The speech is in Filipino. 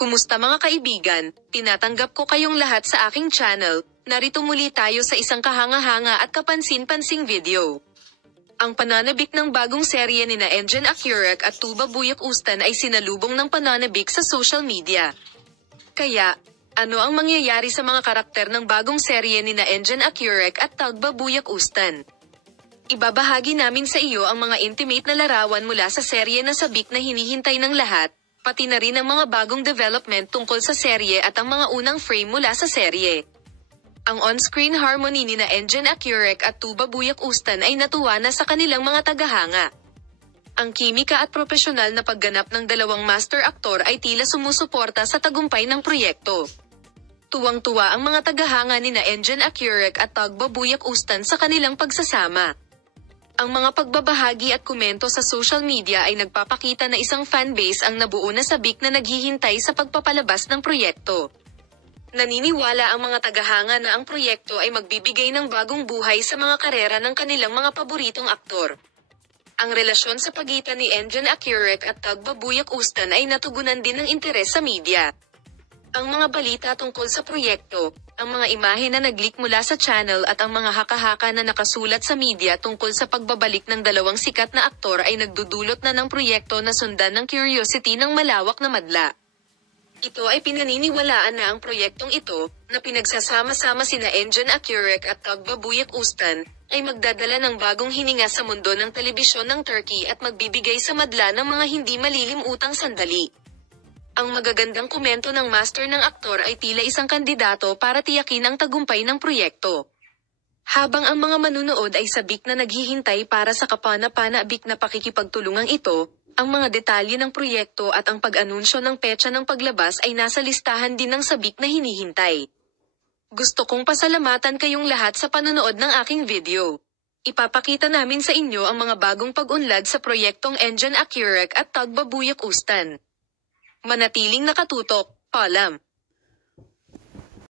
Kumusta mga kaibigan? Tinatanggap ko kayong lahat sa aking channel. Narito muli tayo sa isang kahanga-hanga at kapansin-pansing video. Ang pananabik ng bagong serye nina Engin Akyurek at Tuba Buyak Ustan ay sinalubong ng pananabik sa social media. Kaya, ano ang mangyayari sa mga karakter ng bagong serye nina Engin Akyurek at Tuba Buyak Ustan? Ibabahagi namin sa iyo ang mga intimate na larawan mula sa serye na sabik na hinihintay ng lahat, pati na rin ang mga bagong development tungkol sa serye at ang mga unang frame mula sa serye. Ang on-screen harmony nina Engin Akyurek at Tuba Buyak Ustan ay natuwa na sa kanilang mga tagahanga. Ang kimika at propesyonal na pagganap ng dalawang master aktor ay tila sumusuporta sa tagumpay ng proyekto. Tuwang-tuwa ang mga tagahanga nina Engin Akyurek at Tuba Buyak Ustan sa kanilang pagsasama. Ang mga pagbabahagi at komento sa social media ay nagpapakita na isang fanbase ang nabuo na sabik na naghihintay sa pagpapalabas ng proyekto. Naniniwala ang mga tagahanga na ang proyekto ay magbibigay ng bagong buhay sa mga karera ng kanilang mga paboritong aktor. Ang relasyon sa pagitan ni Engin Akyurek at Tuba Buyak Ustan ay natugunan din ng interes sa media. Ang mga balita tungkol sa proyekto, ang mga imahe na nag-leak mula sa channel at ang mga haka-haka na nakasulat sa media tungkol sa pagbabalik ng dalawang sikat na aktor ay nagdudulot na ng proyekto na sundan ng curiosity ng malawak na madla. Ito ay pinaniniwalaan na ang proyektong ito, na pinagsasama-sama sina Engin Akyurek at Tuba Buyak Ustan, ay magdadala ng bagong hininga sa mundo ng telebisyon ng Turkey at magbibigay sa madla ng mga hindi malilimutang sandali. Ang magagandang komento ng master ng aktor ay tila isang kandidato para tiyakin ang tagumpay ng proyekto. Habang ang mga manunood ay sabik na naghihintay para sa kapana-panabik na pakikipagtulungang ito, ang mga detalye ng proyekto at ang pag-anunsyo ng petsa ng paglabas ay nasa listahan din ng sabik na hinihintay. Gusto kong pasalamatan kayong lahat sa panonood ng aking video. Ipapakita namin sa inyo ang mga bagong pag-unlad sa proyektong Engin Akyurek at Tuba Buyak Ustan. Manatiling nakatutok, paalam.